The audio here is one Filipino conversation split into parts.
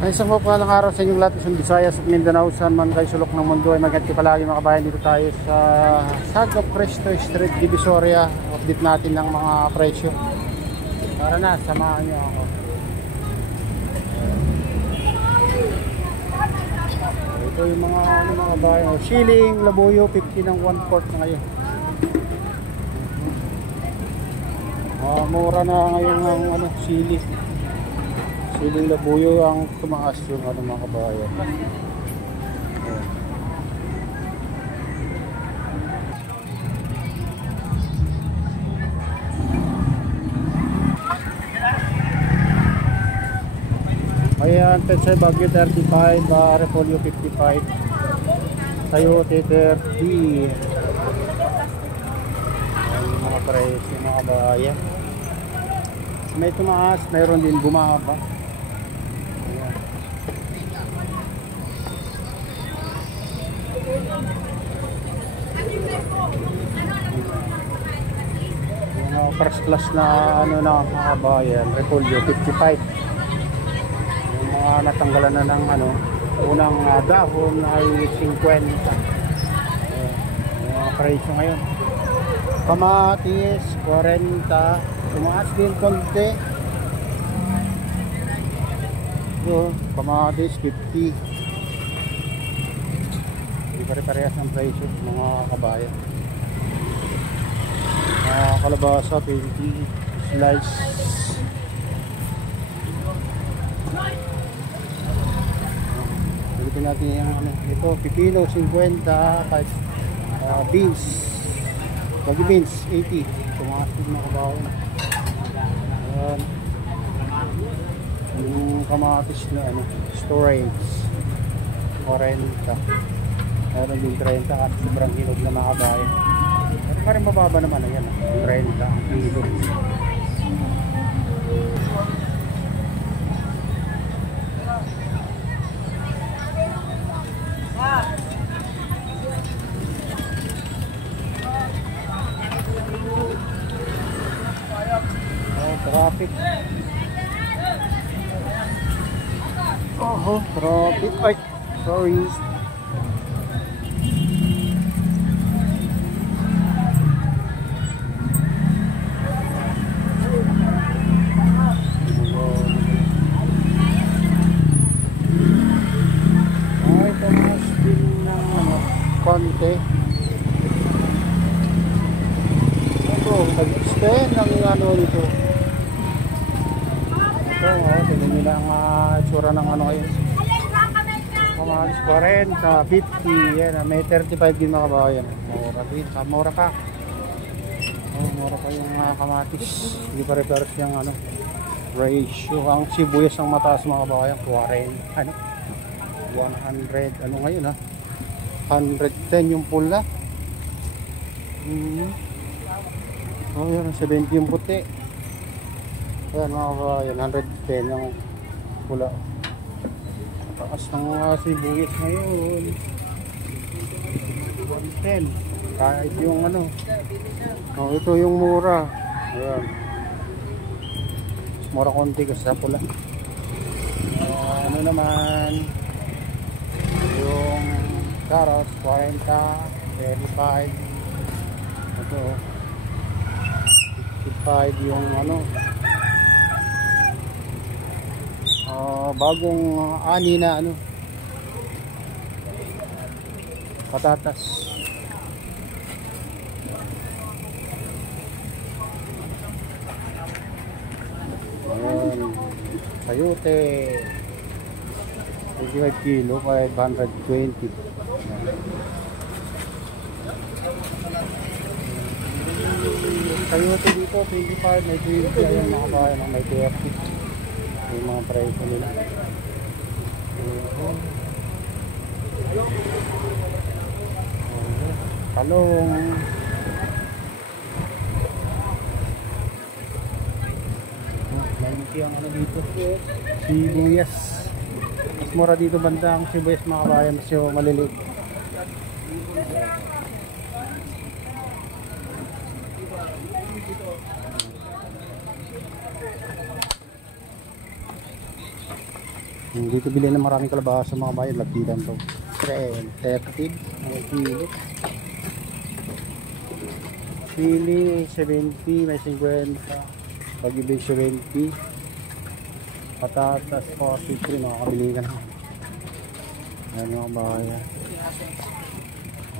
Ay, isang mapalang araw sa inyong lahat, isang Visayas at Mindanao, saan man kayo sulok ng mundo ay maghanti palagi mga kabayan. Dito tayo sa Sagap Cristo Street, Divisoria. Update natin ng mga presyo. Tara na, samahan nyo ako. Ito yung mga kabayan. Siling, labuyo, 50 ng 1/4 na ngayon. Mura na ngayon ng sili. Siling labuyo ang tumaas yung mga kabayan. Ayan, Pechay Bagyo 35, Repolyo 55, Sayote 30. Ayan yung mga presyo mga kabayan. May tumaas, mayroon din bumaba. Yung first class na na mga kabayan, Repolyo 55. Yung mga natanggalan na ng unang dahon ay 50. Yung mga presyo ngayon. Kamatis 40, tumaas din konti. So, kamatis 50. Hindi pare-parehas ng presyo mga kabayan. Kalabasa 20 slice. Pilitin natin yung ito, pipino 50, kahit beans, bagyo beans 80. Tumaas din mga kabayan. Ayan. Yung kamatis na storage 40. Meron din 30 at sobrang hinog na mga kabayan. Parang mababa naman, ayan, 30 ang kilo. Traffic. Traffic. Ay, sorry. Konti. Ito, nag-extend ng dito. Ito, tingnan nyo lang itsura ng ngayon. Kamatis 40, 50, yan, may 35 din mga kabayan. Mura din, mura pa. Mura pa yung kamatis. Hindi pa reverse yung ratio. Ang sibuyas ang mataas mga kabayan, 40, 100, ngayon 110 yung pula. Yan, 70 yung puti. Ayan mga kabayan, 110 yung pula. Taas ng sibuyas ngayon, 110. Kahit yung ito yung mura. Ayan, mura konti kasi sa pula. Naman yung carrots 40, 35. Ito 55 yung bagong ani na patatas. Ayan, sayote 25 kilo, 520. Sayote dito 25, may 20. Ayan mga kabayan, may 30 yung mga presyo nila. Talong ang dito, sibuyas. Mas mura dito banda ang sibuyas mga kabayan, mas yung maliliit. Dito bilhin ng maraming kalabasa mga bayan, lagditan to. 30 ang kilo. Sili 70, may 50. Pag-ibig 70. Patatas 43, makakabili ka naman. Ayan mga bayan.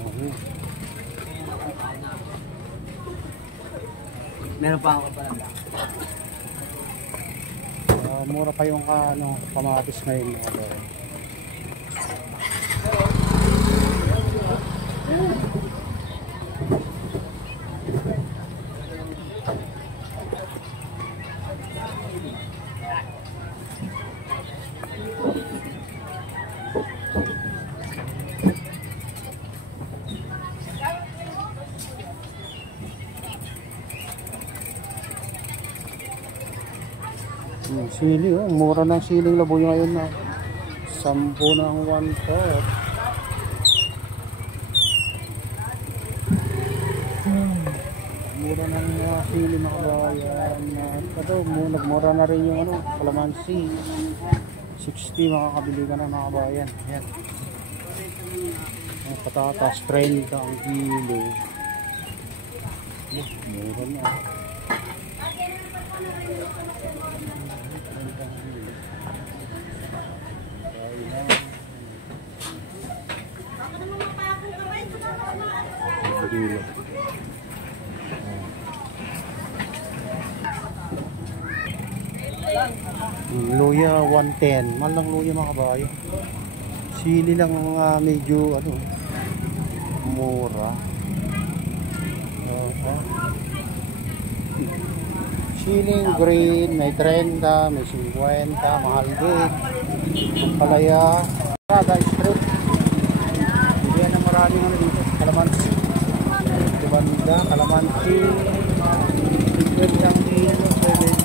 Okay. Meron pa ako pala. Mura pa yung kamatis ngayon mga bayan. Sili, oh. Mura ng siling labuyo ngayon na 10 ng 1/4. Mura ng sili mga kabayan. Ito, nagmura na rin yung kalamansi. 60 makakabili ka na mga kabayan. Ayan. Ang patatas 30 ang kilo. Mura na. Luya 110, mahal lang luya mga kabayo. Sili lang medyo mura. Siling green may 30, may 50, mahal din. Palaya, Rada Street. Hindi na maraming dito, kalamansi. Banda, kalamansi. 50 ang kilo, 7.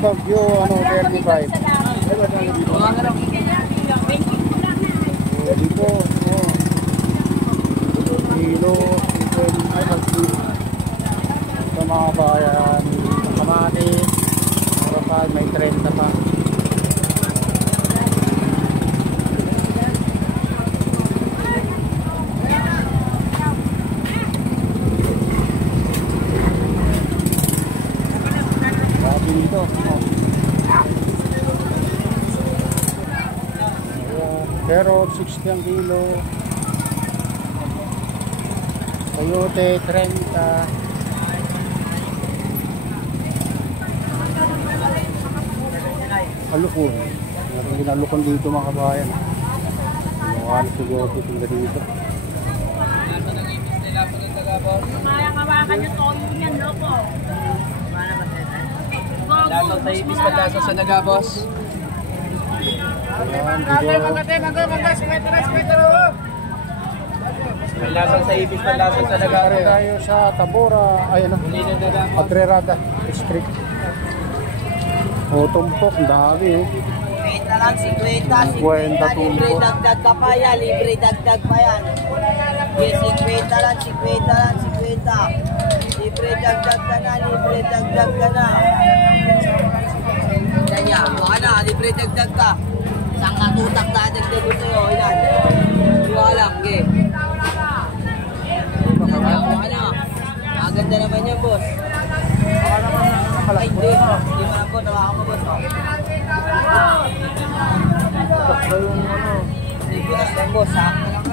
Bagyo, 35. Dito, kilo, ay kilo. Ito mga bayan, kamatis, marapal, may 30 pa. Dito. Pero 60 ang kilo. Coyote 30. Alukon. Meron din alukon dito mga kabayan. Ano siguro tingnan dito. Maya-kawakan yung toyo niyan, loko. Lasang sa ipis, paglasang sa naga, boss. Lasang sa ipis, paglasang sa naga. Tayo sa Tabora, Adrerada District. Tumpok, dami. Kwenta lang, 50, 50 libre dagdag ka pa yan, libre dagdag pa yan. Yes, 50 lang, 50 lang, 50. Libre dagdag ka na, libre dagdag ka na. Yan yan, buka na, libre dagdag ka. Isang katutak na dagdag ko sa'yo, ilan? Buka lang, okay. Buka na. Maganda naman yan, boss. Ay, hindi mo na po, tawakan mo, boss. Libunas na, boss, sakto lang.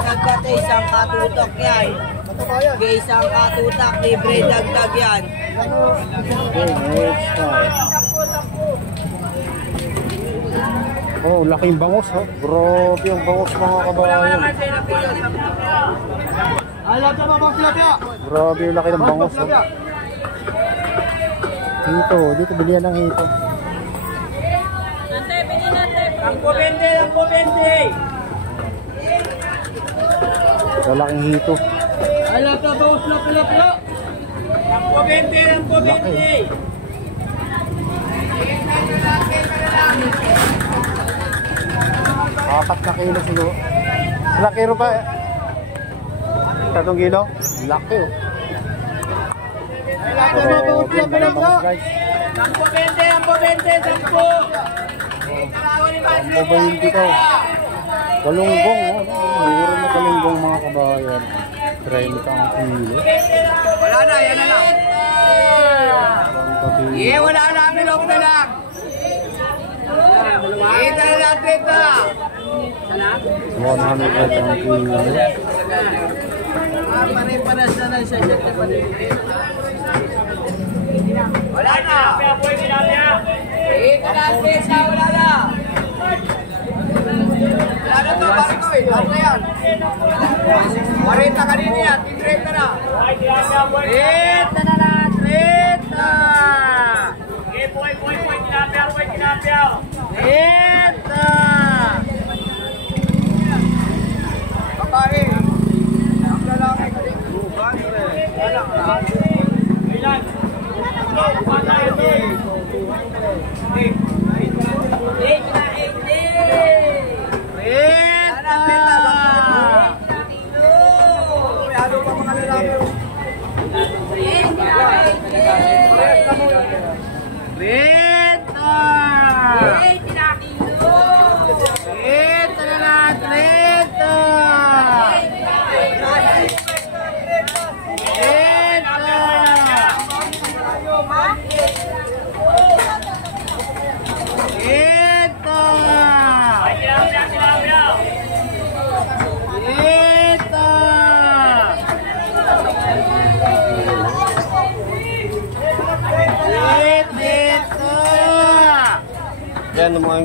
Dagdag isang katutak yan. Isang katutak, libre dagdag yan. Oh, laking bangos, ha? Grabe yung bangos mga kabayan. Grabe yung laki ng bangos, ha? Dito bilihan ng hito. Nante, bilhin natin. Ang 20. Lalaking hito. Ala ka, boss, loko. Ang pabente. Laki. Apat na kilo siguro. Ilang kilo pa? 3 kilo? Laki oh. Pero ganda ng mga guys. Ang pabente, 10. Ang pabayinti ko. Galunggong oh. Mayroon na galunggong mga kabayan. 30 ang kilo. Wala na, yan na lang. Wala na, bilog na lang. Kita na lang, Tita. 100 ang kilo. Pare-paras na lang siya. Wala na. Kita na, Tita, wala na. Wala na to, barko eh. Ano na yan? 40 kanina yan, 30 na. 30 na lang, 30. Ito! Babae! Ang lalaki ka rin. Wala ka lang. Ilan? Yan ang mga...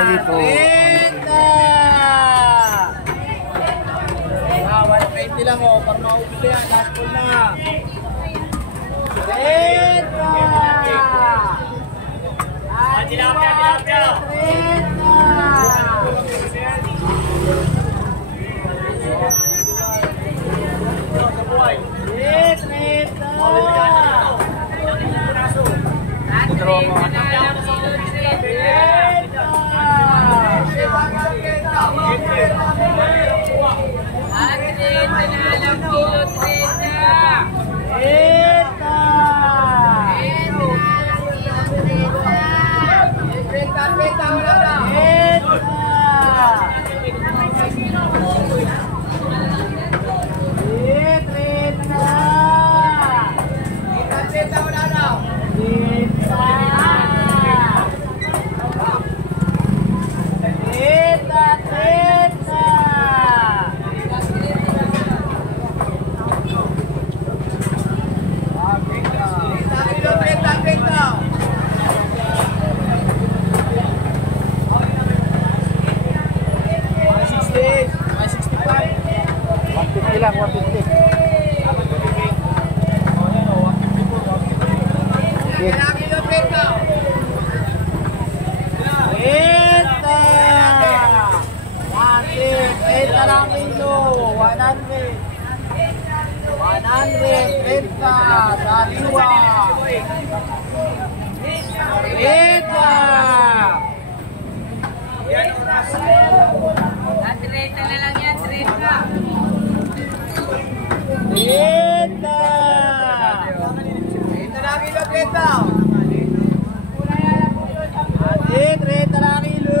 Dito. Wala 20 lang oh, pag maubos yan, last call na. Lang, 150. Ito lang kilo. sa liwa. Rita! Treta na lang yan, treta. Rita! Rita na kilo, Rita! Ate, Rita na kilo!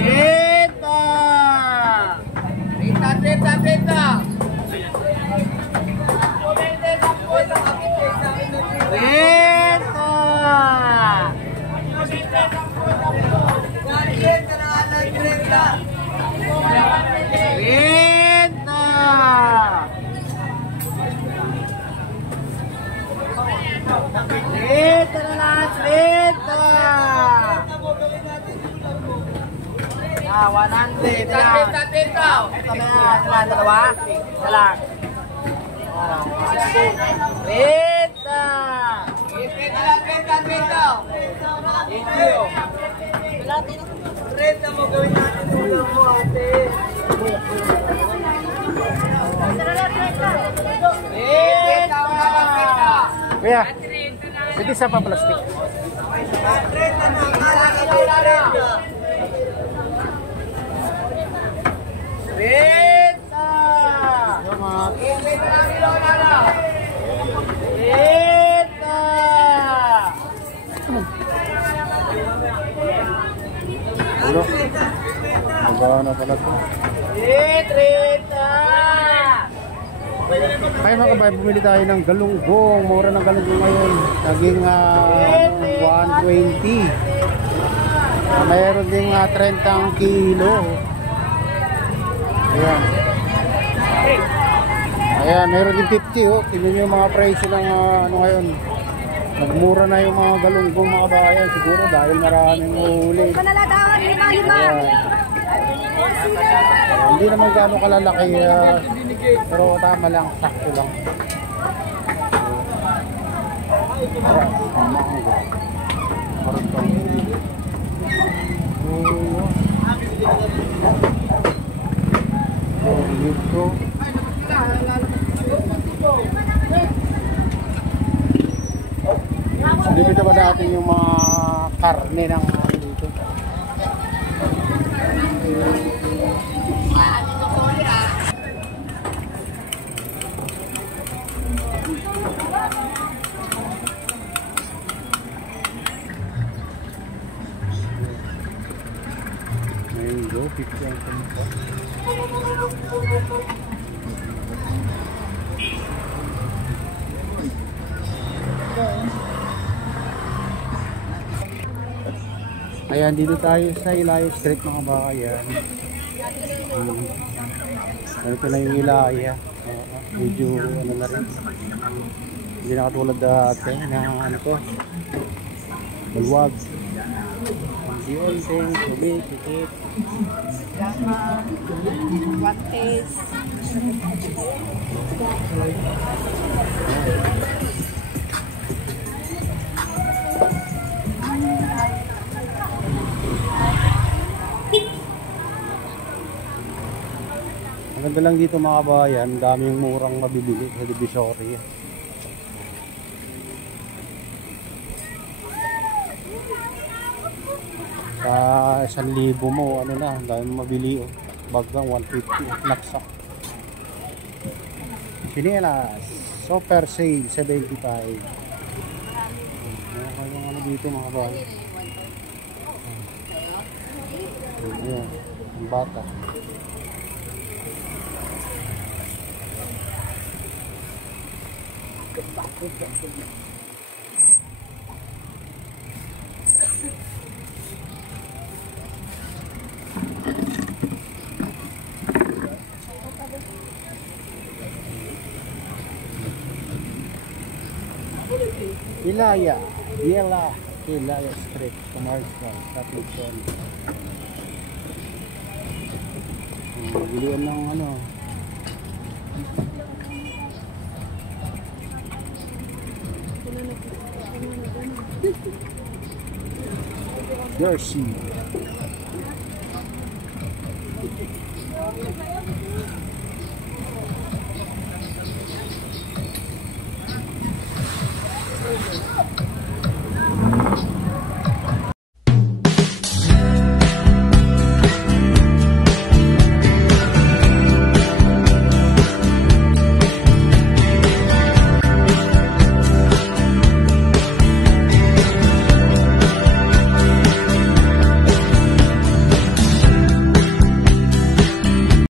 Rita! Rita, Rita, Rita! Rita na lahat, Rita! 100 Rita, Rita! Ito na yan, dalawa? Dalag. Rita! Rita lang, Rita, Rita! Thank you! Rita mo gawin natin ulam mo, ate! Rita! Kuya, pwede sa pa-plastic. Rita na, Rita! Rita! Rita! Ulo. Magana pala ito. Rita! Ay mga kabayan, bumili tayo ng galunggong. Mura ng galunggong ngayon. Naging 120. Mayroon din 30 kilo. Ayan. Ayan, mayroon din 50 oh. Tingnan nyo yung mga presyo ng ano ngayon. Nagmura na yung mga galunggong mga kabayan. Siguro dahil maraming uhuli. Panaladawan, lima-lima. Hindi naman gano'ng kalalaki. Pero tama lang, sakto lang. Mango. Karutong. Dito. Dito ba natin yung mga karne ng dito? Mango, 50 ang kumita. Ayan, dito tayo sa Ilaya Street mga kabayan. Ito na yung Ilaya. Medyo ano na rin. Hindi na katulad dati na ano to. Maluwag. Hindi onteng, tubig, tikit. One case. Ang ganda lang dito mga kabayan, daming murang mabibili sa Divisoria. Sa 1,000 mo, ano na, dahil mabili oh. Bagang 150, naksak. Chinelas, super sale, 75. Mga ano dito mga kabayan. Ayan, ang bata. Ilaya Street, Commercial, Tapicon. Bilihan ng ano. Jersey.